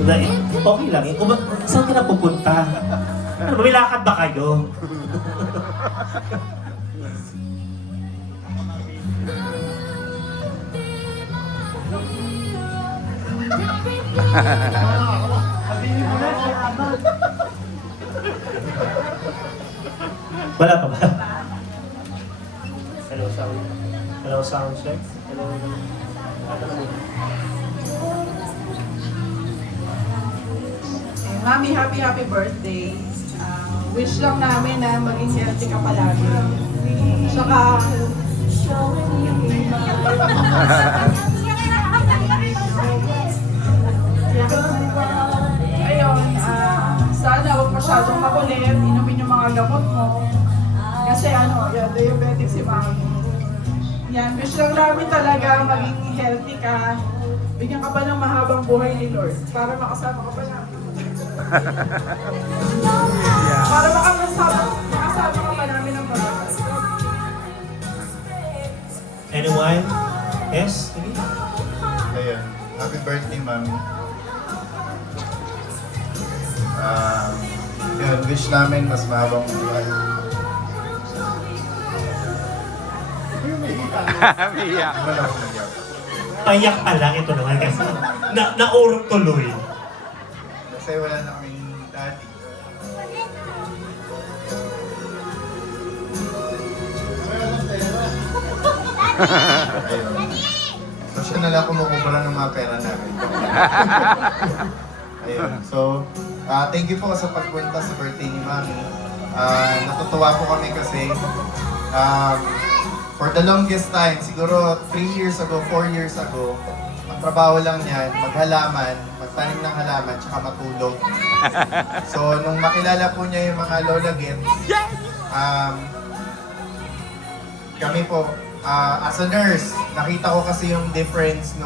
Okay lang eh. Saan ka na pupunta? Ano ba, may lakad ba kayo? Wala pa ba? Hello, sound. Hello, sound check. Hello. Mami, happy birthday. Wish lang namin na maging healthy ka palagi. Saka, ayun, sana huwag masyadong makulit, inumin yung mga gamot mo. Kasi diabetic si mami. Yan, wish lang namin talaga maging healthy ka. Bigyan ka pa ng mahabang buhay ni Lord para makasama ka pa namin. Para makasama ka pa namin ng pagkakas. Anyone? Yes? Sige. Ayun. Happy birthday, Mami. Yun, wish namin mas mahabang buhay. Miyak. Ano na ako nagyak? Payak pa lang ito naman kasi naurong tuloy. Kasi wala na kaming daddy. Ayun. So siya na lang kumukubra ng mga pera namin. Ayun. So, thank you po sa pagpunta sa birthday ni Mami. Natutuwa po kami kasi for the longest time, siguro 3 years ago, 4 years ago, ang trabaho lang niyan, maghalaman, magtanim ng halaman, tsaka matulog. So, nung makilala po niya yung mga Lola Gets, kami po, as a nurse, nakita ko kasi yung difference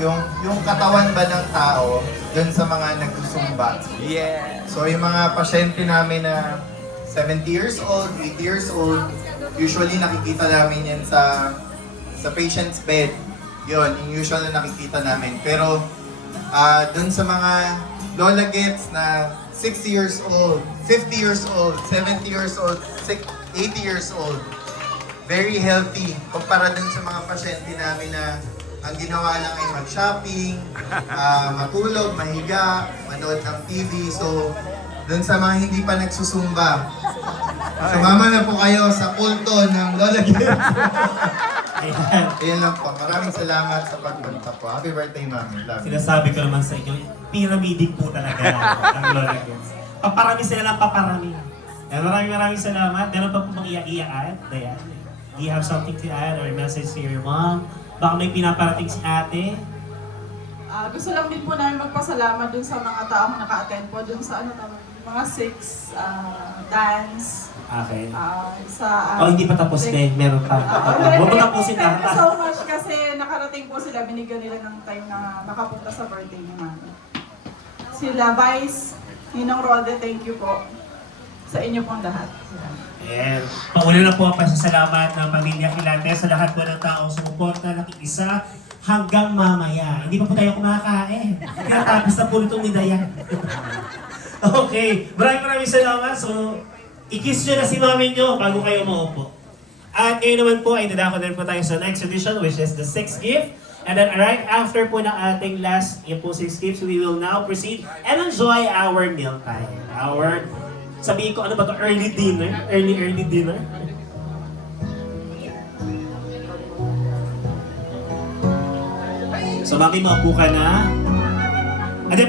yung katawan ba ng tao dun sa mga nagsusumba. Yeah. So yung mga pasyente namin na 70 years old, 80 years old, usually nakikita namin yan sa patient's bed. Yun, yung usual na nakikita namin. Pero dun sa mga Lola Gets na 60 years old, 50 years old, 70 years old, 80 years old, very healthy kumpara dun sa mga pasyente namin na ang ginawa lang ay mag-shopping, matulog, mahiga, manood ng TV. So, dun sa mga hindi pa nagsusumba, sumama na po kayo sa kulto ng Lola Gets. Ayan. Ayan lang po. Maraming salamat sa pagpunta po. Happy birthday, Mami. Love you. Sinasabi ko naman sa inyo, pyramiding po talaga ang Lola Gets. Paparami sila lang paparami. Maraming salamat. Meron pa po bang iya-iyaan? Dayan. Do you have something to add or a message to your mom? Baka may pinaparating si ate? Gusto lang din po namin magpasalamat dun sa mga taong naka-attend po dun sa mga 6 dance. Okay. Sa, Hindi pa tapos din. Meron pa. Huwag mo tapusin Thank you lahat. so much kasi nakarating po sila, binigyan nila ng time na makapunta sa birthday ni Mami. Sila Vice, Ninong Rode, thank you po sa inyo pong lahat. Ayan. Pauna na po ang pasasalamat ng Pamilya Quilante sa lahat po ng taong sumuporta, nakiisa hanggang mamaya. Hindi pa po tayo kumakain. Tinatapos na po itong ni Dayan. Okay. Maraming salamat. So, i-kiss nyo na si mami nyo bago kayo maupo. At ngayon naman po ay dadako na rin po tayo sa next edition, which is the 6th gift. And then right after po ng ating last yung po 6 gifts, we will now proceed and enjoy our meal time. Sabihin ko, ano ba ito? Early dinner? Early dinner? So, mami, maupo ka na.